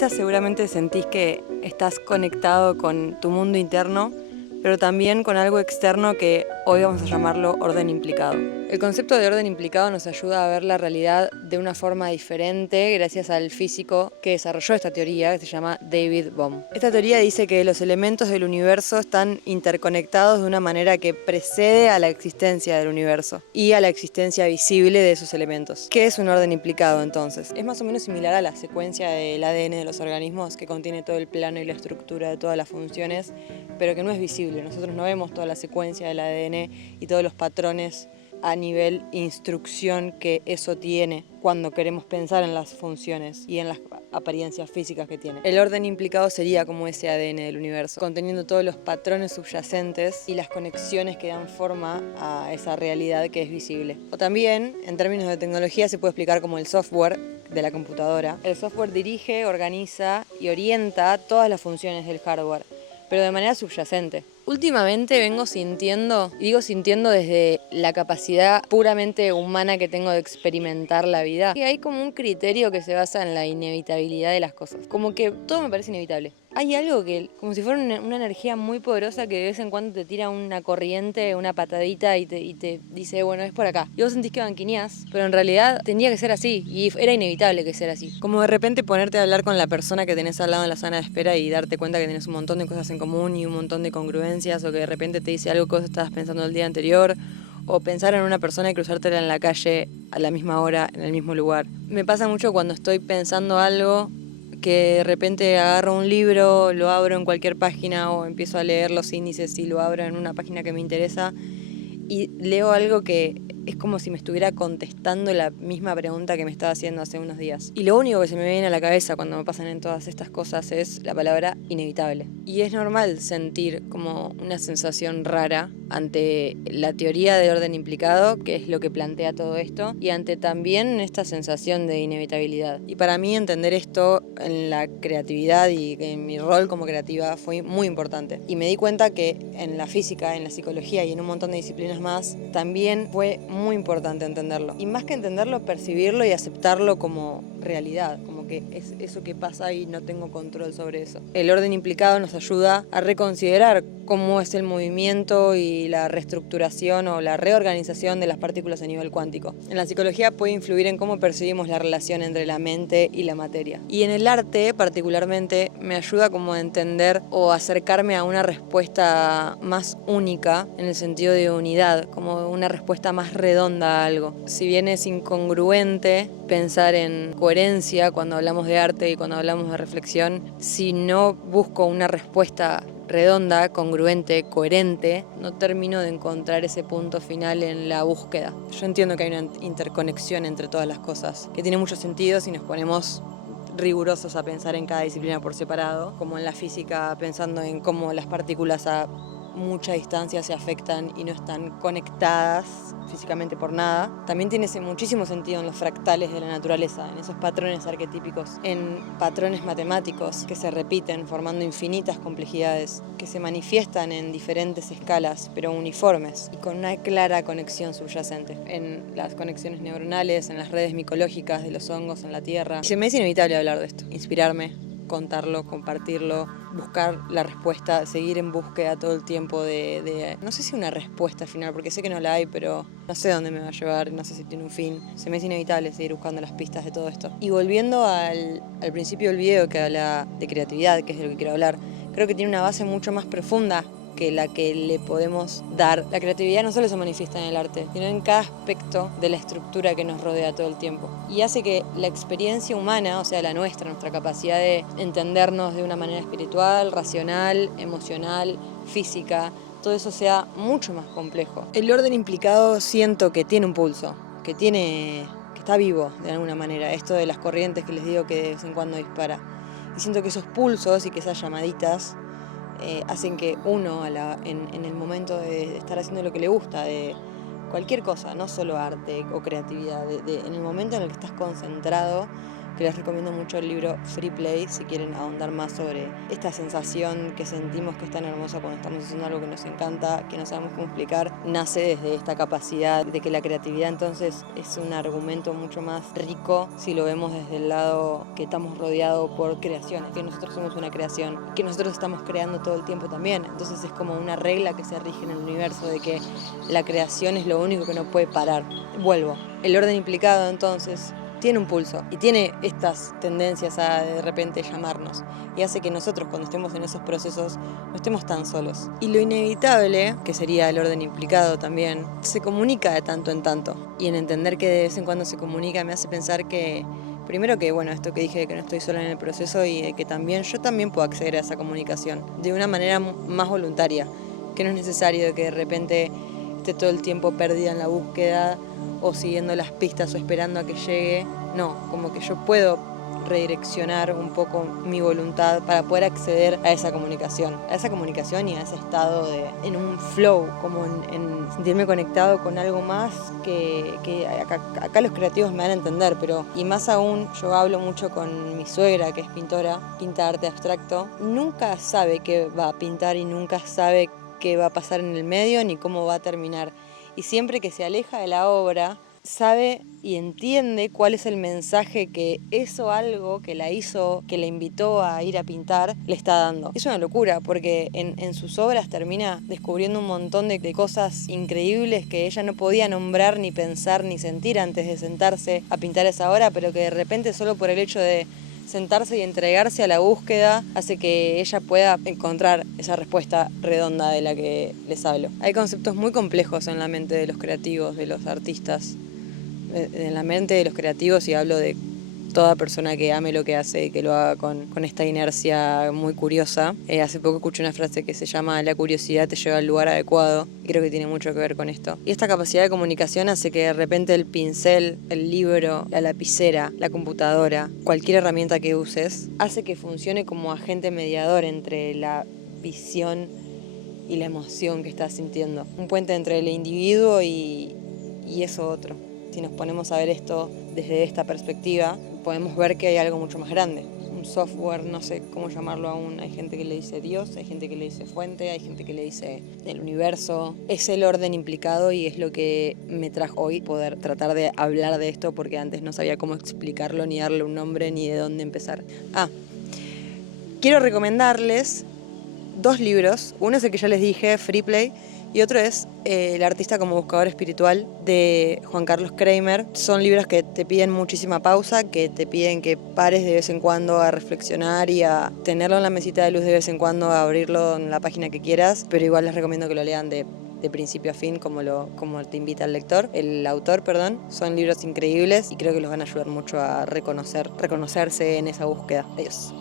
Ahorita seguramente sentís que estás conectado con tu mundo interno, pero también con algo externo que hoy vamos a llamarlo orden implicado. El concepto de orden implicado nos ayuda a ver la realidad de una forma diferente gracias al físico que desarrolló esta teoría, que se llama David Bohm. Esta teoría dice que los elementos del universo están interconectados de una manera que precede a la existencia del universo y a la existencia visible de esos elementos. ¿Qué es un orden implicado entonces? Es más o menos similar a la secuencia del ADN de los organismos, que contiene todo el plano y la estructura de todas las funciones, pero que no es visible. Nosotros no vemos toda la secuencia del ADN y todos los patrones a nivel instrucción que eso tiene cuando queremos pensar en las funciones y en las apariencias físicas que tiene. El orden implicado sería como ese ADN del universo, conteniendo todos los patrones subyacentes y las conexiones que dan forma a esa realidad que es visible. O también, en términos de tecnología, se puede explicar como el software de la computadora. El software dirige, organiza y orienta todas las funciones del hardware, pero de manera subyacente. Últimamente vengo sintiendo, y digo sintiendo desde la capacidad puramente humana que tengo de experimentar la vida, que hay como un criterio que se basa en la inevitabilidad de las cosas. Como que todo me parece inevitable. Hay algo que, como si fuera una energía muy poderosa que de vez en cuando te tira una corriente, una patadita y te dice, bueno, es por acá. Y vos sentís que banquineás, pero en realidad tendría que ser así, y era inevitable que sea así. Como de repente ponerte a hablar con la persona que tenés al lado en la sala de espera y darte cuenta que tenés un montón de cosas en común y un montón de congruencias, o que de repente te dice algo que vos estabas pensando el día anterior, o pensar en una persona y cruzártela en la calle a la misma hora, en el mismo lugar. Me pasa mucho cuando estoy pensando algo, que de repente agarro un libro, lo abro en cualquier página o empiezo a leer los índices y lo abro en una página que me interesa y leo algo que es como si me estuviera contestando la misma pregunta que me estaba haciendo hace unos días. Y lo único que se me viene a la cabeza cuando me pasan en todas estas cosas es la palabra inevitable. Y es normal sentir como una sensación rara ante la teoría de orden implicado, que es lo que plantea todo esto, y ante también esta sensación de inevitabilidad. Y para mí entender esto en la creatividad y en mi rol como creativa fue muy importante. Y me di cuenta que en la física, en la psicología y en un montón de disciplinas más, también fue muy importante entenderlo. Y más que entenderlo, percibirlo y aceptarlo como realidad, como que es eso que pasa y no tengo control sobre eso. El orden implicado nos ayuda a reconsiderar cómo es el movimiento y la reestructuración o la reorganización de las partículas a nivel cuántico. En la psicología puede influir en cómo percibimos la relación entre la mente y la materia. Y en el arte, particularmente, me ayuda como a entender o acercarme a una respuesta más única, en el sentido de unidad, como una respuesta más redonda a algo. Si bien es incongruente pensar en coherencia cuando hablamos de arte y cuando hablamos de reflexión, si no busco una respuesta redonda, congruente, coherente, no termino de encontrar ese punto final en la búsqueda. Yo entiendo que hay una interconexión entre todas las cosas, que tiene mucho sentido si nos ponemos rigurosos a pensar en cada disciplina por separado, como en la física, pensando en cómo las partículas a mucha distancia se afectan y no están conectadas físicamente por nada. También tiene muchísimo sentido en los fractales de la naturaleza, en esos patrones arquetípicos, en patrones matemáticos que se repiten formando infinitas complejidades, que se manifiestan en diferentes escalas pero uniformes y con una clara conexión subyacente, en las conexiones neuronales, en las redes micológicas de los hongos en la Tierra. Y se me es inevitable hablar de esto, inspirarme, contarlo, compartirlo, buscar la respuesta, seguir en búsqueda todo el tiempo de no sé si una respuesta final, porque sé que no la hay, pero no sé dónde me va a llevar, no sé si tiene un fin. Se me es inevitable seguir buscando las pistas de todo esto. Y volviendo al principio del video que habla de creatividad, que es de lo que quiero hablar, creo que tiene una base mucho más profunda que la que le podemos dar. La creatividad no solo se manifiesta en el arte, sino en cada aspecto de la estructura que nos rodea todo el tiempo. Y hace que la experiencia humana, o sea, la nuestra capacidad de entendernos de una manera espiritual, racional, emocional, física, todo eso sea mucho más complejo. El orden implicado siento que tiene un pulso, que está vivo de alguna manera. Esto de las corrientes que les digo que de vez en cuando dispara. Y siento que esos pulsos y que esas llamaditas hacen que uno en el momento de estar haciendo lo que le gusta, de cualquier cosa, no solo arte o creatividad, en el momento en el que estás concentrado, que les recomiendo mucho el libro Free Play si quieren ahondar más sobre esta sensación que sentimos que es tan hermosa cuando estamos haciendo algo que nos encanta, que no sabemos cómo explicar. Nace desde esta capacidad de que la creatividad entonces es un argumento mucho más rico si lo vemos desde el lado que estamos rodeados por creaciones, que nosotros somos una creación, que nosotros estamos creando todo el tiempo también. Entonces es como una regla que se rige en el universo de que la creación es lo único que no puede parar. Vuelvo. El orden implicado entonces tiene un pulso y tiene estas tendencias a de repente llamarnos y hace que nosotros cuando estemos en esos procesos no estemos tan solos. Y lo inevitable, que sería el orden implicado también, se comunica de tanto en tanto. Y en entender que de vez en cuando se comunica me hace pensar que primero que, bueno, esto que dije de que no estoy sola en el proceso y de que también yo también puedo acceder a esa comunicación de una manera más voluntaria, que no es necesario que de repente esté todo el tiempo perdida en la búsqueda o siguiendo las pistas o esperando a que llegue. No, como que yo puedo redireccionar un poco mi voluntad para poder acceder a esa comunicación y a ese estado en un flow, como en sentirme conectado con algo más que acá los creativos me van a entender, pero y más aún yo hablo mucho con mi suegra que es pintora, pinta arte abstracto, nunca sabe qué va a pintar y nunca sabe qué va a pasar en el medio ni cómo va a terminar. Y siempre que se aleja de la obra, sabe y entiende cuál es el mensaje que eso algo que la hizo, que la invitó a ir a pintar, le está dando. Es una locura porque en sus obras termina descubriendo un montón de cosas increíbles que ella no podía nombrar, ni pensar, ni sentir antes de sentarse a pintar esa obra, pero que de repente solo por el hecho de sentarse y entregarse a la búsqueda hace que ella pueda encontrar esa respuesta redonda de la que les hablo. Hay conceptos muy complejos en la mente de los creativos, de los artistas. En la mente de los creativos, y hablo de toda persona que ame lo que hace y que lo haga con esta inercia muy curiosa. Hace poco escuché una frase que se llama "la curiosidad te lleva al lugar adecuado", y creo que tiene mucho que ver con esto. Y esta capacidad de comunicación hace que de repente el pincel, el libro, la lapicera, la computadora, cualquier herramienta que uses, hace que funcione como agente mediador entre la visión y la emoción que estás sintiendo. Un puente entre el individuo y eso otro. Si nos ponemos a ver esto desde esta perspectiva, podemos ver que hay algo mucho más grande. Un software, no sé cómo llamarlo aún. Hay gente que le dice Dios, hay gente que le dice fuente, hay gente que le dice el universo. Es el orden implicado y es lo que me trajo hoy poder tratar de hablar de esto, porque antes no sabía cómo explicarlo, ni darle un nombre, ni de dónde empezar. Quiero recomendarles 2 libros. Uno es el que ya les dije, Free Play, y otro es El artista como buscador espiritual, de Juan Carlos Kramer. Son libros que te piden muchísima pausa, que te piden que pares de vez en cuando a reflexionar y a tenerlo en la mesita de luz de vez en cuando, a abrirlo en la página que quieras, pero igual les recomiendo que lo lean de principio a fin, como te invita el autor. Son libros increíbles y creo que los van a ayudar mucho a reconocerse en esa búsqueda. Adiós.